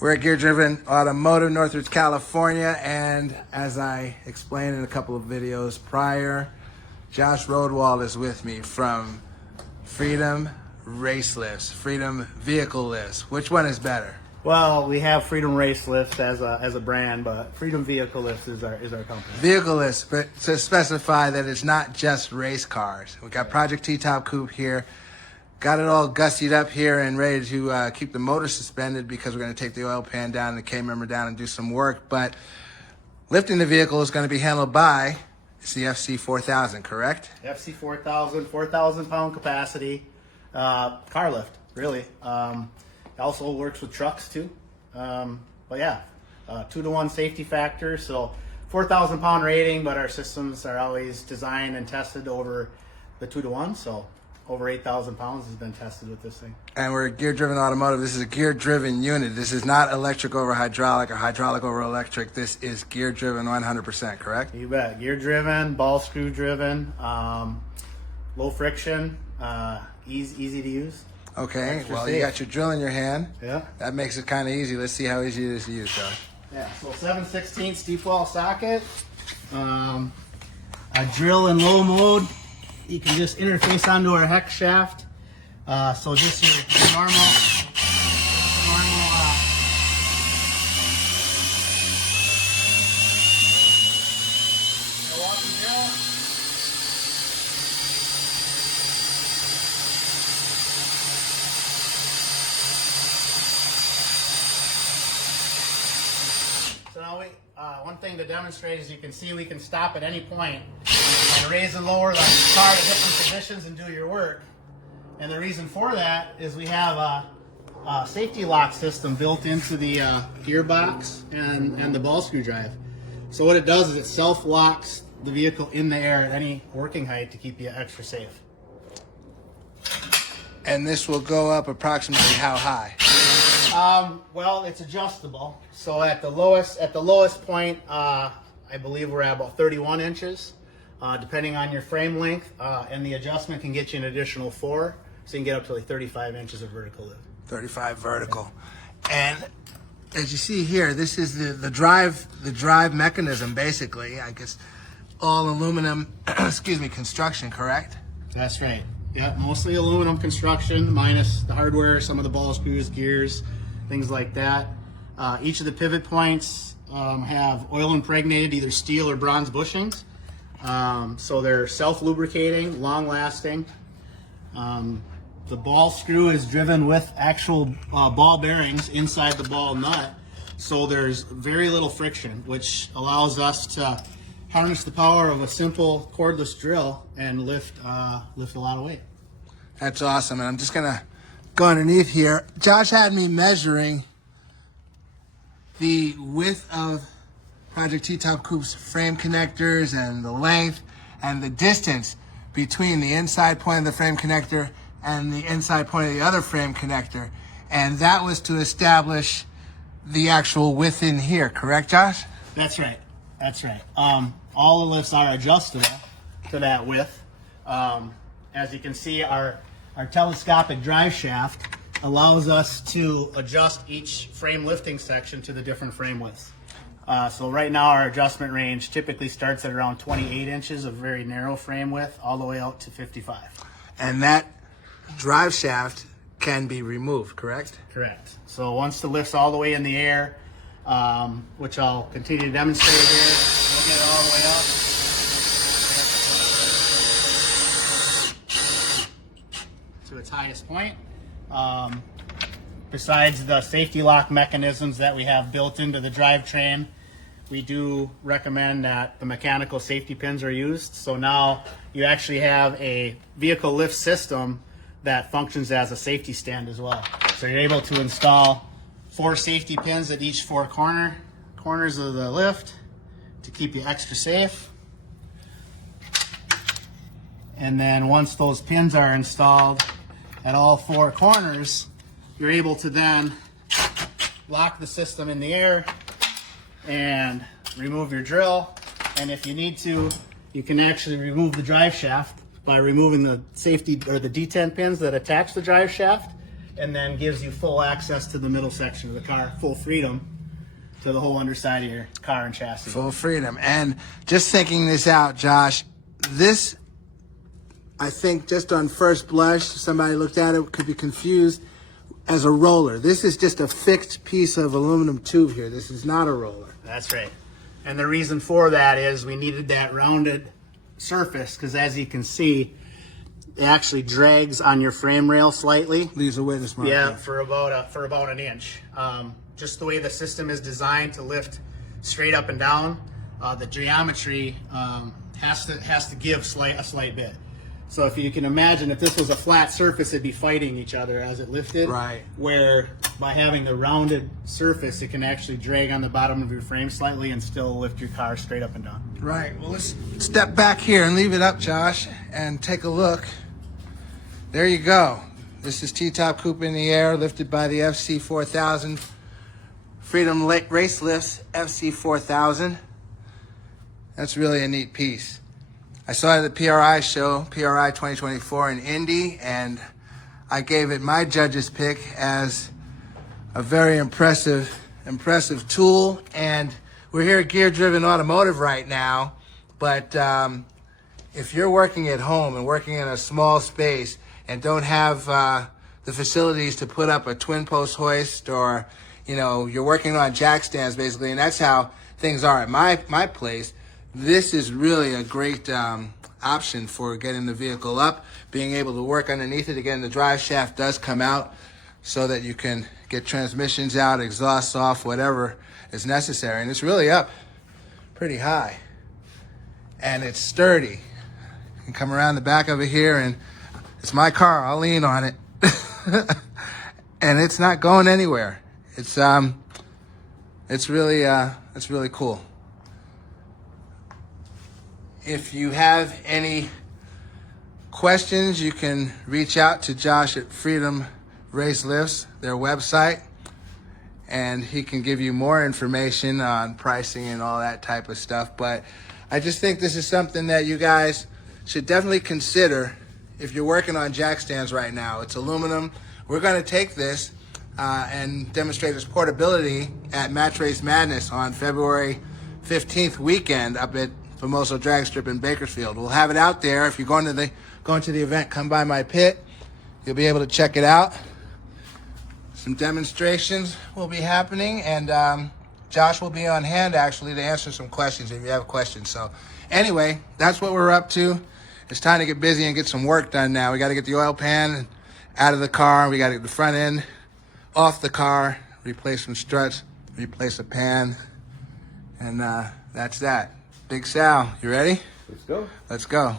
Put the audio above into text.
We're at Gear Driven Automotive, Northridge, California, and as I explained in a couple of videos prior, Josh Rodwald is with me from Freedom Race Lifts, Freedom Vehicle Lifts. Which one is better? Well, we have Freedom Race Lifts as a brand, but Freedom Vehicle Lifts is our company. Vehicle Lifts, but to specify that it's not just race cars. We got Project T-Top Coupe here. Got it all gussied up here and ready to keep the motor suspended because we're going to take the oil pan down and the K-member down and do some work. But lifting the vehicle is going to be handled by, it's the FC4000, correct? FC4000, 4,000 pound capacity, car lift, really. It also works with trucks too. But yeah, 2-to-1 safety factor. So 4,000 pound rating, but our systems are always designed and tested over the 2-to-1. So over 8,000 pounds has been tested with this thing. And we're Gear Driven Automotive. This is a gear driven unit. This is not electric over hydraulic or hydraulic over electric. This is gear driven 100%, correct? You bet. Gear driven, ball screw driven, low friction, easy to use. Okay, well, you got your drill in your hand. Yeah. That makes it kind of easy. Let's see how easy it is to use, Josh. Yeah, so 7/16 deep well socket. A drill in low mode. You can just interface onto our hex shaft. So just your normal walking drill. So now one thing to demonstrate is you can see we can stop at any point and raise and lower the car to different positions and do your work. And the reason for that is we have a safety lock system built into the gearbox and the ball screw drive. So what it does is it self-locks the vehicle in the air at any working height to keep you extra safe. And this will go up approximately how high? Well, it's adjustable. So at the lowest point, I believe we're at about 31 inches. Depending on your frame length, and the adjustment can get you an additional 4, so you can get up to like 35 inches of vertical lift. 35 vertical. And as you see here, this is the drive mechanism, basically. I guess all aluminum, excuse me, construction, correct? That's right. Yeah, mostly aluminum construction, minus the hardware, some of the ball screws, gears, things like that. Each of the pivot points have oil impregnated, either steel or bronze bushings. So they're self-lubricating, long-lasting. The ball screw is driven with actual ball bearings inside the ball nut, so there's very little friction, which allows us to harness the power of a simple cordless drill and lift a lot of weight. That's awesome. And I'm just going to go underneath here. Josh had me measuring the width of Project T-Top Coupe's frame connectors and the length and the distance between the inside point of the frame connector and the inside point of the other frame connector. And that was to establish the actual width in here, correct, Josh? That's right. That's right. All the lifts are adjustable to that width. As you can see, our telescopic drive shaft allows us to adjust each frame lifting section to the different frame widths. So right now our adjustment range typically starts at around 28 inches of very narrow frame width all the way out to 55. And that drive shaft can be removed, correct? Correct. So once the lift's all the way in the air, which I'll continue to demonstrate here, we'll get it all the way up to its highest point. Besides the safety lock mechanisms that we have built into the drivetrain, we do recommend that the mechanical safety pins are used. So now you actually have a vehicle lift system that functions as a safety stand as well. So you're able to install 4 safety pins at each 4 corners of the lift to keep you extra safe. And then once those pins are installed at all 4 corners, you're able to then lock the system in the air and remove your drill. And if you need to, you can actually remove the drive shaft by removing the safety or the detent pins that attach the drive shaft and then gives you full access to the middle section of the car, full freedom to the whole underside of your car and chassis. Full freedom. And just thinking this out, Josh, this, I think just on first blush, somebody looked at it, could be confused as a roller. This is just a fixed piece of aluminum tube here. This is not a roller. That's right. And the reason for that is we needed that rounded surface, because as you can see, it actually drags on your frame rail slightly. Leaves a witness mark. Yeah, for about an inch. Just the way the system is designed to lift straight up and down, the geometry has to give a slight bit. So if you can imagine, if this was a flat surface, it'd be fighting each other as it lifted. Right. Where by having the rounded surface, it can actually drag on the bottom of your frame slightly and still lift your car straight up and down. Right. Well, let's step back here and leave it up, Josh, and take a look. There you go. This is T-Top Coupe in the air, lifted by the FC4000. Freedom Race Lifts FC4000. That's really a neat piece. I saw it at the PRI show, PRI 2024 in Indy, and I gave it my judge's pick as a very impressive tool. And we're here at Gear Driven Automotive right now, but if you're working at home and working in a small space and don't have the facilities to put up a twin post hoist, or you're working on jack stands basically, and that's how things are at my place, this is really a great option for getting the vehicle up, being able to work underneath it. Again, the drive shaft does come out so that you can get transmissions out, exhausts off, whatever is necessary. And it's really up pretty high. And it's sturdy. You can come around the back of it here, and it's my car. I'll lean on it. And it's not going anywhere. It's really cool. If you have any questions, you can reach out to Josh at Freedom Race Lifts, their website, and he can give you more information on pricing and all that type of stuff. But I just think this is something that you guys should definitely consider if you're working on jack stands right now. It's aluminum. We're going to take this and demonstrate its portability at Match Race Madness on February 15th weekend up at Famoso Drag Strip in Bakersfield. We'll have it out there. If you're going to the event, come by my pit. You'll be able to check it out. Some demonstrations will be happening, and Josh will be on hand actually to answer some questions if you have questions. So anyway, that's what we're up to. It's time to get busy and get some work done now. We got to get the oil pan out of the car. We got to get the front end off the car, replace some struts, replace a pan, and that's that. Big Sal, you ready? Let's go. Let's go.